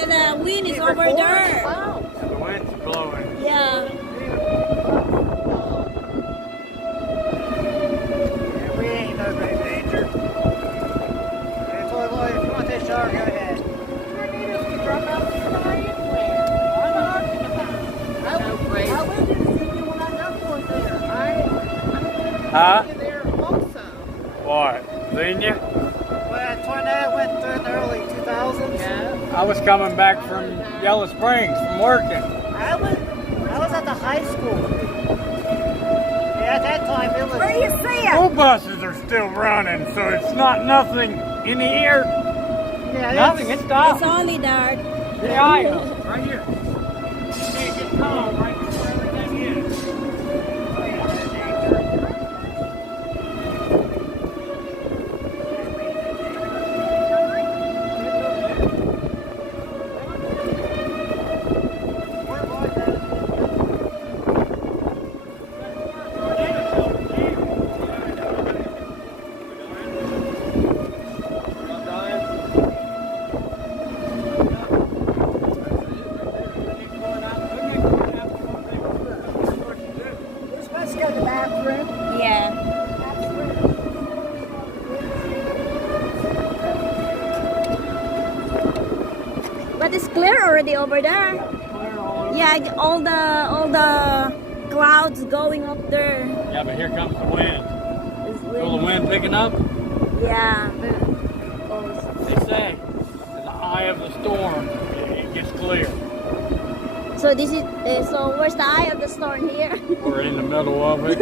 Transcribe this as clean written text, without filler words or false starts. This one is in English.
the wind is over there. The wind's blowing. Yeah. We ain't no great danger. It's all like, if you want this shower, go ahead. Huh? There also. What? Seen you? Well, that tornado went through in the early 2000s. Yeah. I was coming back from Yellow Springs from working. I was at the high school. Yeah, at that time it was. Where do you see School it? buses are still running, so it's not nothing in the air. Yeah, Nothing, it's It's stopped. only dark. Yeah, I know. Right here. You can't get calm right where everything is. Where was that? We're supposed to go to the bathroom. Yeah. But it's clear already over there. Yeah, all the clouds going up there. Yeah, but here comes the wind. It's Feel the wind picking up? Yeah. They say in the eye of the storm, it gets clear. So this is so where's the eye of the storm here? We're in the middle of it.